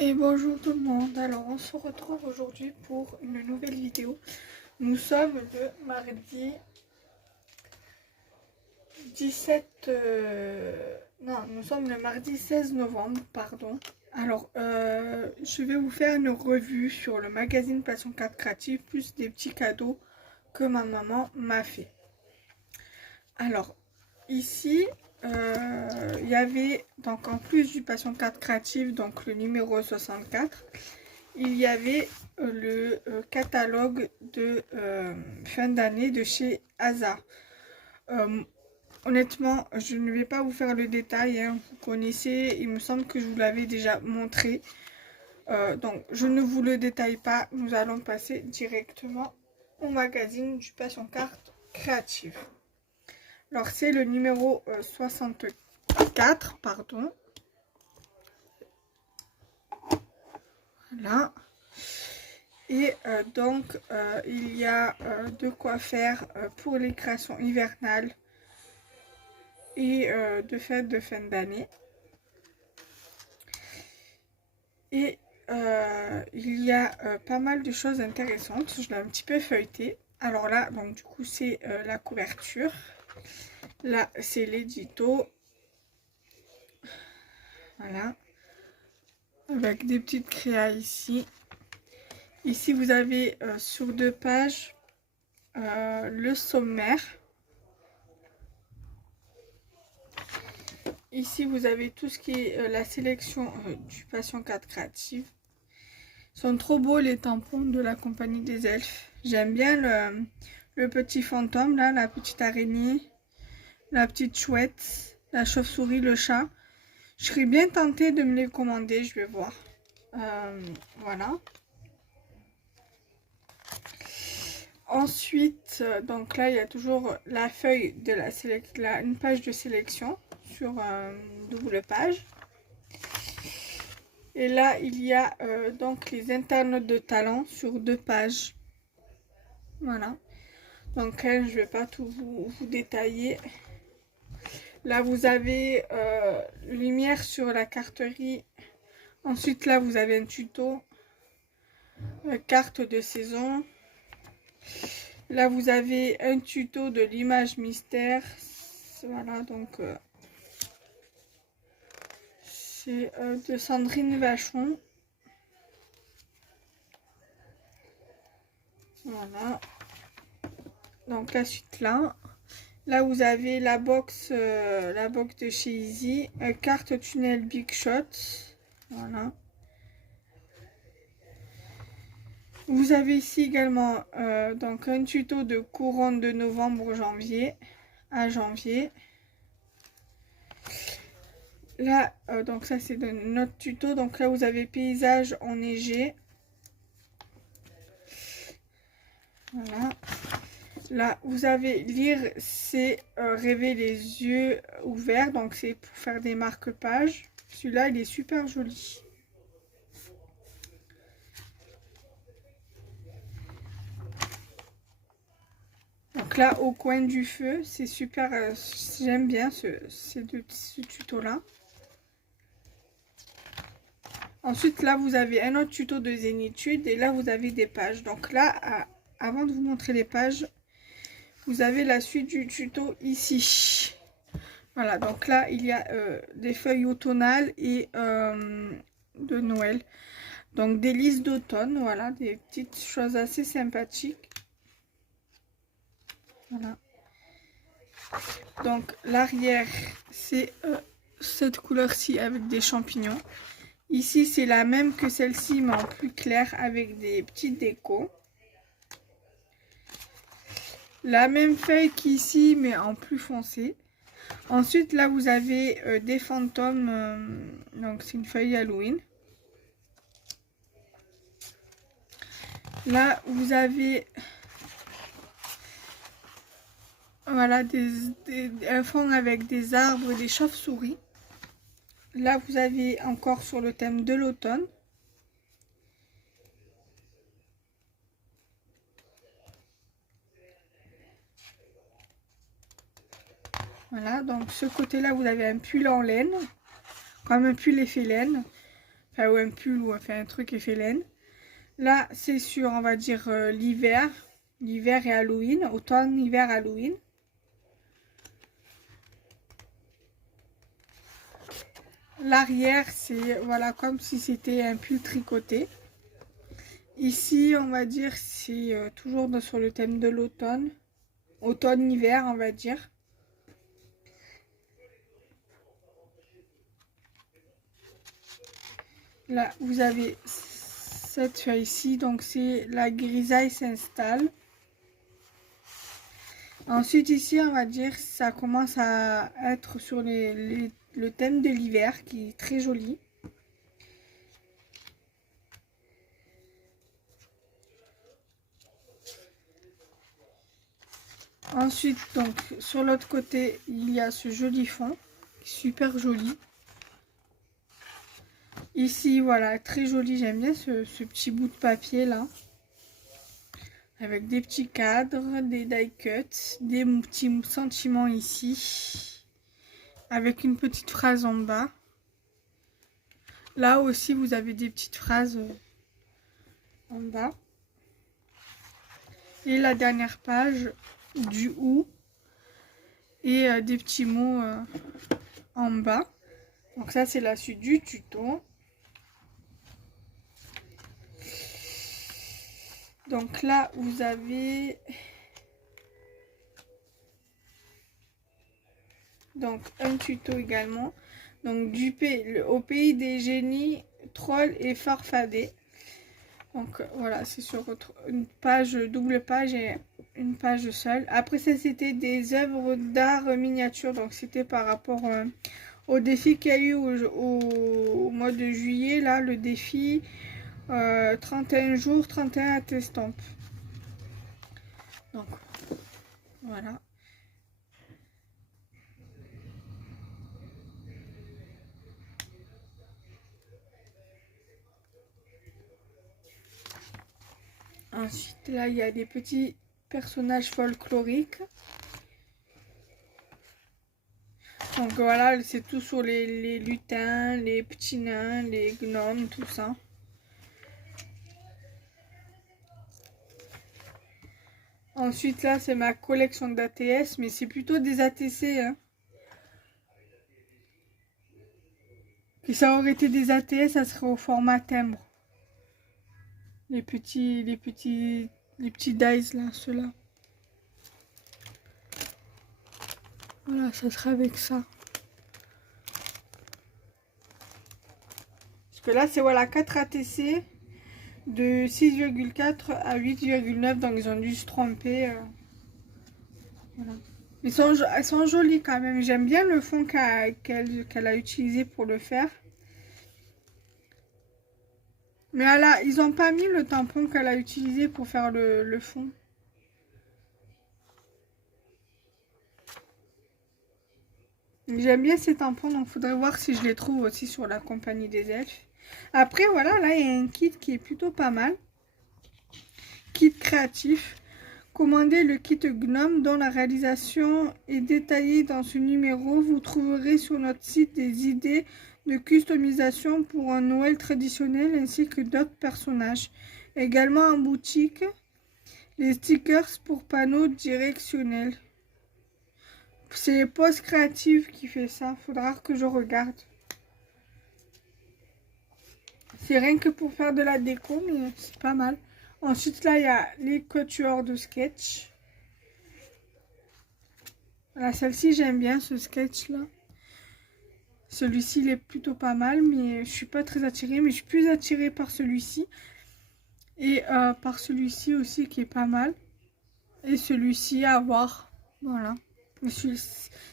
Et bonjour tout le monde, alors on se retrouve aujourd'hui pour une nouvelle vidéo. Nous sommes le mardi 16 novembre, pardon. Alors, je vais vous faire une revue sur le magazine Passion 4 Créative, plus des petits cadeaux que ma maman m'a fait. Alors, ici, il y avait, donc en plus du Passion 4 Créative, donc le numéro 64, il y avait le catalogue de fin d'année de chez Asa. Honnêtement, je ne vais pas vous faire le détail, hein, vous connaissez, il me semble que je vous l'avais déjà montré. Donc, je ne vous le détaille pas, nous allons passer directement au magazine du Passion Carte Créative. Alors, c'est le numéro 64, pardon. Voilà. Et donc, il y a de quoi faire pour les créations hivernales et de fêtes de fin d'année. Et il y a pas mal de choses intéressantes. Je l'ai un petit peu feuilleté. Alors là, donc du coup, c'est la couverture. Là, c'est l'édito. Voilà. Avec des petites créas ici. Ici, vous avez sur 2 pages le sommaire. Ici, vous avez tout ce qui est la sélection du Passion 4 Créative. Ils sont trop beaux les tampons de la compagnie des elfes. J'aime bien le petit fantôme, là, la petite araignée, la petite chouette, la chauve-souris, le chat. Je serais bien tentée de me les commander, je vais voir. Voilà. Ensuite, donc là, il y a toujours la feuille de la sélection, une page de sélection sur double page. Et là, il y a donc les internautes de talent sur 2 pages. Voilà. Donc, je ne vais pas tout vous détailler. Là, vous avez lumière sur la carterie. Ensuite, là, vous avez un tuto. Carte de saison. Là, vous avez un tuto de l'image mystère. Voilà, donc c'est de Sandrine Vachon. Voilà. Donc la suite là. Là, vous avez la box de chez Easy. Carte tunnel Big Shot. Voilà. Vous avez ici également donc un tuto de couronne de novembre à janvier. Là, donc ça c'est notre tuto. Donc là, vous avez paysage enneigé. Voilà. Là, vous avez lire, c'est rêver les yeux ouverts. Donc c'est pour faire des marque-pages. Celui-là, il est super joli. Donc là, au coin du feu, c'est super, j'aime bien ce tuto-là. Ensuite, là, vous avez un autre tuto de zénitude et là, vous avez des pages. Donc là, avant de vous montrer les pages, vous avez la suite du tuto ici. Voilà, donc là, il y a des feuilles automnales et de Noël. Donc des listes d'automne, voilà, des petites choses assez sympathiques. Voilà. Donc l'arrière, c'est cette couleur-ci avec des champignons. Ici, c'est la même que celle-ci, mais en plus clair avec des petites décos. La même feuille qu'ici, mais en plus foncé. Ensuite, là, vous avez des fantômes. Donc, c'est une feuille Halloween. Là, vous avez voilà, un fond avec des arbres et des chauves-souris. Là, vous avez encore sur le thème de l'automne. Voilà, donc ce côté-là, vous avez un pull en laine, comme un pull effet laine. enfin, ou un pull ou enfin, un truc effet laine. Là, c'est sur, on va dire, l'hiver. L'hiver et Halloween. Automne, hiver, Halloween. L'arrière, c'est voilà comme si c'était un pull tricoté. Ici, on va dire, c'est toujours sur le thème de l'automne. Automne-hiver, on va dire. Là, vous avez cette feuille-ci, donc c'est la grisaille s'installe. Ensuite, ici, on va dire, ça commence à être sur le thème de l'hiver, qui est très joli. Ensuite, donc, sur l'autre côté, il y a ce joli fond, super joli. Ici, voilà, très joli, j'aime bien ce petit bout de papier là. Avec des petits cadres, des die cuts, des petits sentiments ici. Avec une petite phrase en bas. Là aussi, vous avez des petites phrases en bas. Et la dernière page du ou. Et des petits mots en bas. Donc ça, c'est la suite du tuto. Donc là, vous avez donc un tuto également. Donc au pays des génies, trolls et farfadets. Donc voilà, c'est sur une page, double page et une page seule. Après ça, c'était des œuvres d'art miniature. Donc c'était par rapport au défi qu'il y a eu au mois de juillet. Là, le défi 31 jours, 31 à t'estampe. Donc voilà. Ensuite, là, il y a des petits personnages folkloriques. Donc voilà, c'est tout sur les lutins, les petits nains, les gnomes, tout ça. Ensuite, là, c'est ma collection d'ATS, mais c'est plutôt des ATC. Hein. Si ça aurait été des ATS, ça serait au format timbre. Les petits dice là, ceux-là. Voilà, ça serait avec ça. Parce que là, c'est voilà 4 ATC de 6,4 à 8,9. Donc, ils ont dû se tromper. Voilà. Elles sont jolies quand même. J'aime bien le fond qu'elle a utilisé pour le faire. Mais ils n'ont pas mis le tampon qu'elle a utilisé pour faire le fond. J'aime bien ces tampons, donc il faudrait voir si je les trouve aussi sur la compagnie des elfes. Après, voilà, là, il y a un kit qui est plutôt pas mal. Kit créatif. Commandez le kit Gnome dont la réalisation est détaillée dans ce numéro. Vous trouverez sur notre site des idées de customisation pour un Noël traditionnel ainsi que d'autres personnages. Également en boutique, les stickers pour panneaux directionnels. C'est Post Créative qui fait ça. Faudra que je regarde. C'est rien que pour faire de la déco, mais c'est pas mal. Ensuite, là, il y a les quatuors de sketch. Voilà, celle-ci, j'aime bien ce sketch-là. Celui-ci, il est plutôt pas mal, mais je suis pas très attirée. Mais je suis plus attirée par celui-ci. Et par celui-ci aussi, qui est pas mal. Et celui-ci, à voir. Voilà.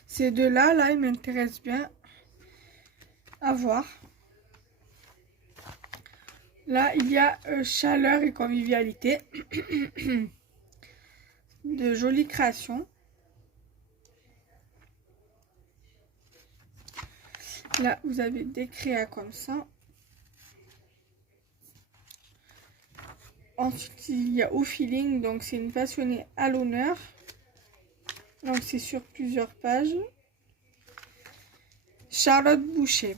Ces deux-là, là, ils m'intéressent bien. À voir. Là, il y a chaleur et convivialité. De jolies créations. Là, vous avez des créas comme ça. Ensuite, il y a Au Feeling. Donc, c'est une passionnée à l'honneur. Donc, c'est sur plusieurs pages. Charlotte Boucher.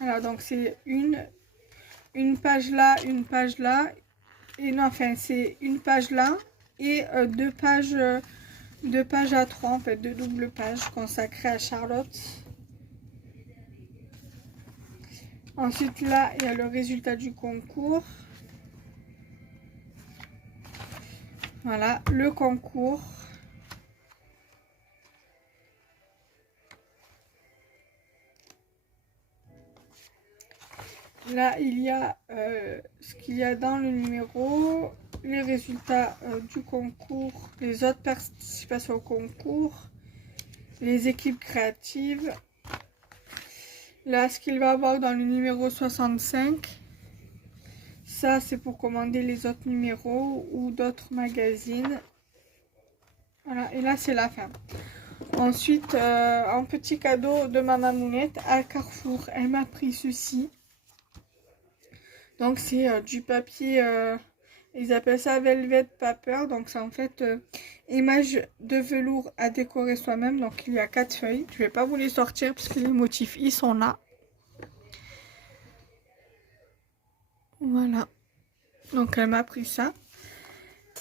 Voilà, donc c'est une page là, et non, enfin c'est une page là et deux pages A3 en fait, deux doubles pages consacrées à Charlotte. Ensuite là, il y a le résultat du concours. Voilà, le concours. Là, il y a ce qu'il y a dans le numéro, les résultats du concours, les autres participations au concours, les équipes créatives. Là, ce qu'il va avoir dans le numéro 65, ça c'est pour commander les autres numéros ou d'autres magazines. Voilà, et là c'est la fin. Ensuite, un petit cadeau de ma mamounette à Carrefour, elle m'a pris ceci. Donc c'est du papier, ils appellent ça velvet paper, donc c'est en fait image de velours à décorer soi-même. Donc il y a 4 feuilles, je vais pas vous les sortir parce que les motifs ils sont là. Voilà, donc elle m'a pris ça.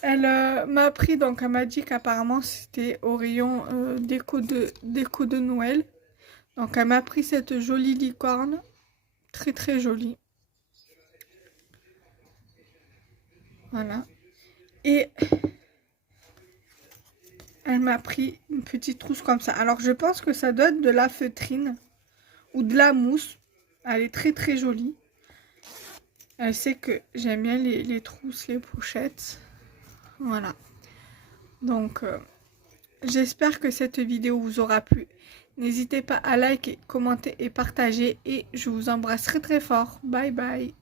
Elle m'a pris, donc elle m'a dit qu'apparemment c'était au rayon déco de Noël. Donc elle m'a pris cette jolie licorne, très très jolie. Voilà. Et elle m'a pris une petite trousse comme ça. Alors je pense que ça doit être de la feutrine ou de la mousse. Elle est très très jolie. Elle sait que j'aime bien les trousses, les pochettes. Voilà. Donc j'espère que cette vidéo vous aura plu. N'hésitez pas à liker, commenter et partager. Et je vous embrasse très très fort. Bye bye.